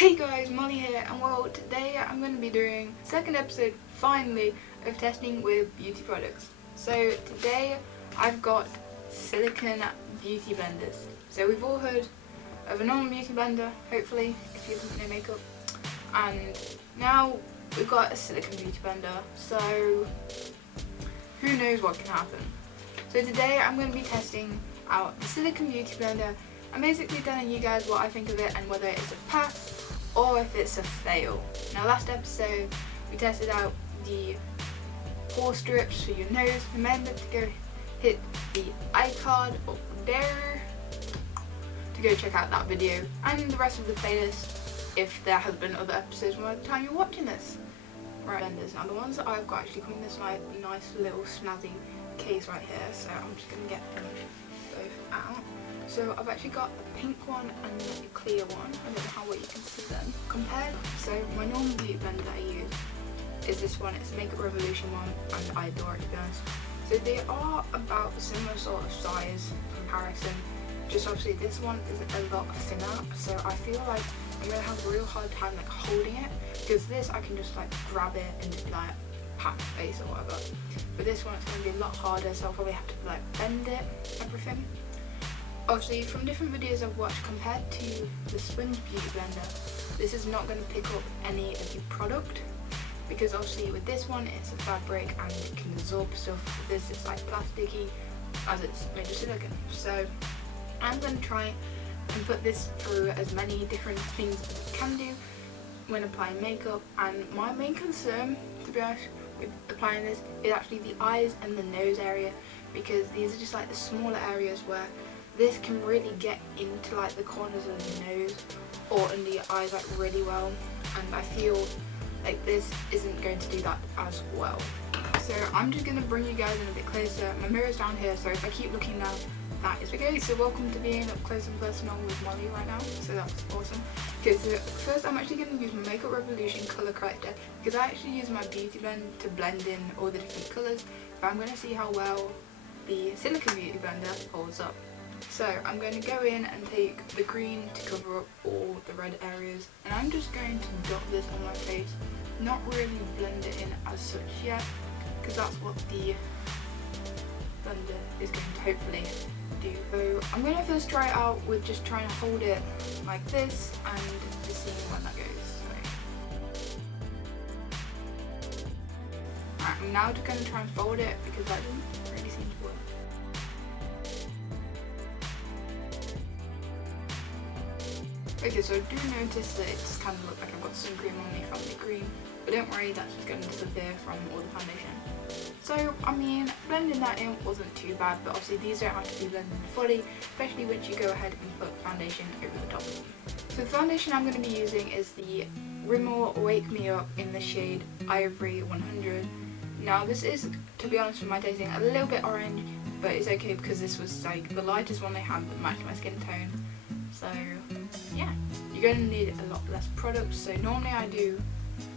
Hey guys, Molly here, and well, today I'm going to be doing the second episode, finally, of testing with beauty products. So today I've got silicone beauty blenders. So we've all heard of a normal beauty blender, hopefully, if you haven't no makeup. And now we've got a silicone beauty blender, so who knows what can happen. So today I'm going to be testing out the silicone beauty blender. I'm basically telling you guys what I think of it and whether it's a pass or if it's a fail. Now last episode we tested out the pore strips for your nose. Remember to go hit the iCard up there to go check out that video and the rest of the playlist if there has been other episodes by the time you're watching this. Right, blenders. Now the ones that I've got actually come in this nice little snazzy case right here, so I'm just going to get them both out. So I've actually got a pink one and a clear one. I don't know how well you can see them. So my normal beauty blender that I use is this one. It's a Makeup Revolution one and I adore it, to be honest. So they are about a similar sort of size comparison. Just obviously this one is a lot thinner, so I feel like I'm going to have a real hard time like holding it, because this I can just like grab it and just like pat my face or whatever. But this one it's going to be a lot harder, so I'll probably have to like bend it, everything. Obviously, from different videos I've watched, compared to the sponge beauty blender, this is not going to pick up any of the product, because obviously with this one it's a fabric and it can absorb stuff. With this it's like plasticky as it's made of silicone. So I'm going to try and put this through as many different things as it can do when applying makeup, and my main concern, to be honest, with applying this is actually the eyes and the nose area, because these are just like the smaller areas where this can really get into like the corners of the nose or under your eyes like really well, and I feel like this isn't going to do that as well. So I'm just going to bring you guys in a bit closer. My mirror's down here, so if I keep looking down, that is okay. So welcome to being up close and personal with Molly right now, so that's awesome. Okay, so first I'm actually going to use my Makeup Revolution colour corrector, because I actually use my beauty blend to blend in all the different colours, but I'm going to see how well the silicone beauty blender holds up. So I'm going to go in and take the green to cover up all the red areas, and I'm just going to dot this on my face, not really blend it in as such yet, because that's what the blender is going to hopefully do. So I'm going to first try it out with just trying to hold it like this and just seeing when that goes. Alright, I'm now just going to try and fold it, because that doesn't really seem to work. Okay, so I do notice that it's kind of look like I've got sun cream on me from the green, but don't worry, that's just going to disappear from all the foundation. So, I mean, blending that in wasn't too bad, but obviously these don't have to be blended fully, especially once you go ahead and put foundation over the top of them. So the foundation I'm going to be using is the Rimmel Wake Me Up in the shade Ivory 100. Now this is, to be honest with my tasting, a little bit orange, but it's okay because this was like the lightest one they had that matched my skin tone. So yeah, you're going to need a lot less product. So normally I do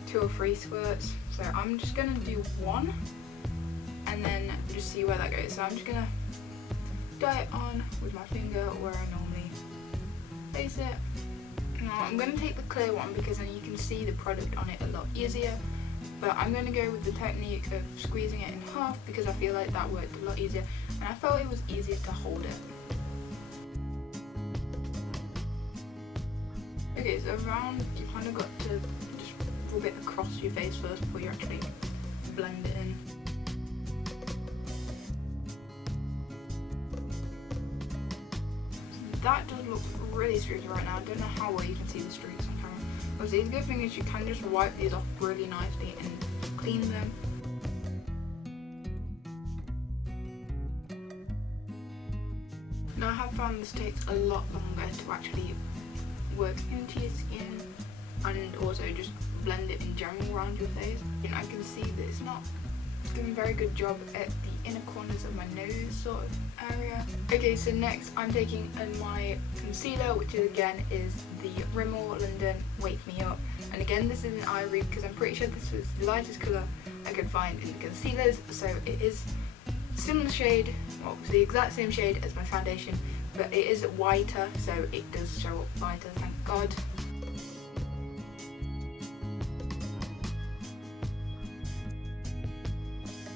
2 or 3 squirts, so I'm just going to do 1 and then just see where that goes. So I'm just going to dot it on with my finger where I normally place it. Now I'm going to take the clear one because then you can see the product on it a lot easier, but I'm going to go with the technique of squeezing it in half because I feel like that worked a lot easier and I felt it was easier to hold it. Okay, so around, you kind of got to just rub it across your face first before you actually blend it in. So that does look really streaky right now. I don't know how well you can see the streaks on camera. Obviously, the good thing is you can just wipe these off really nicely and clean them. Now I have found this takes a lot longer to actually work into your skin and also just blend it in general around your face. And I can see that it's not doing a very good job at the inner corners of my nose sort of area. Okay, so next I'm taking my concealer, which again is the Rimmel London Wake Me Up, and again this is an ivory because I'm pretty sure this was the lightest colour I could find in the concealers, so it is similar shade, well the exact same shade as my foundation, but it is whiter, so it does show up lighter, thank God.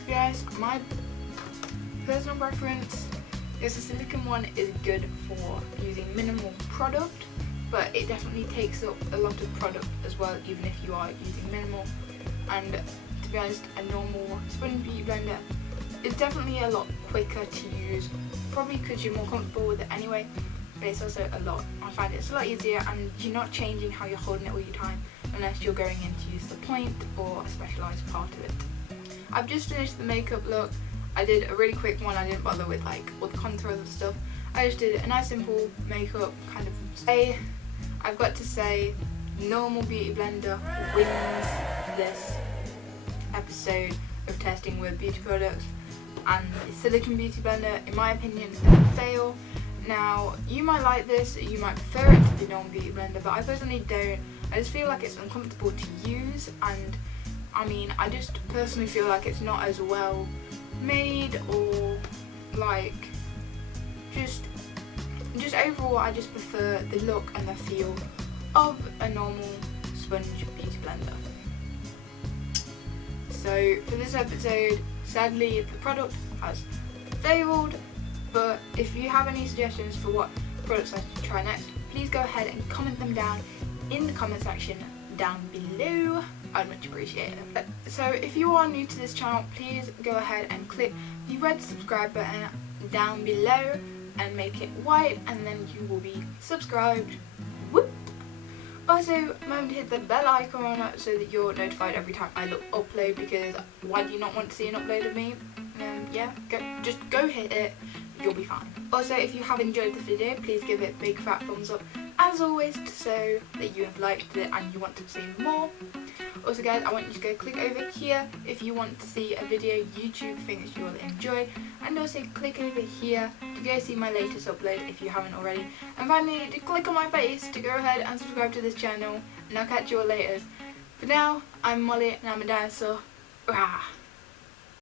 be honest, my personal preference is the silicone one is good for using minimal product, but it definitely takes up a lot of product as well, even if you are using minimal. And to be honest, a normal sponge beauty blender is definitely a lot quicker to use, probably because you're more comfortable with it anyway, but it's also I find it's a lot easier, and you're not changing how you're holding it all your time unless you're going in to use the point or a specialised part of it. I've just finished the makeup look. I did a really quick one. I didn't bother with like all the contours and stuff. I just did a nice simple makeup kind of stay. I've got to say, normal beauty blender wins this episode of testing with beauty products, and the silicone beauty blender, in my opinion, is a fail. Now, you might like this, you might prefer it to the normal beauty blender, but I personally don't. I just feel like it's uncomfortable to use, and I mean, I just personally feel like it's not as well made, or like just overall I just prefer the look and the feel of a normal sponge beauty blender. So for this episode, sadly the product has failed, but if you have any suggestions for what products I should try next, please go ahead and comment them down in the comment section down below. I'd much appreciate it. So if you are new to this channel, please go ahead and click the red subscribe button down below and make it white, and then you will be subscribed. Whoop. Also, remember to hit the bell icon so that you're notified every time I upload, because why do you not want to see an upload of me? Yeah, just go hit it, you'll be fine. Also, if you have enjoyed the video, please give it a big fat thumbs up as always, so that you have liked it and you want to see more. Also guys, I want you to go click over here if you want to see a video YouTube thinks you'll enjoy, and also click over here to go see my latest upload if you haven't already. And finally, to click on my face to go ahead and subscribe to this channel, and I'll catch you all later. For now, I'm Molly and I'm a dinosaur. Rah.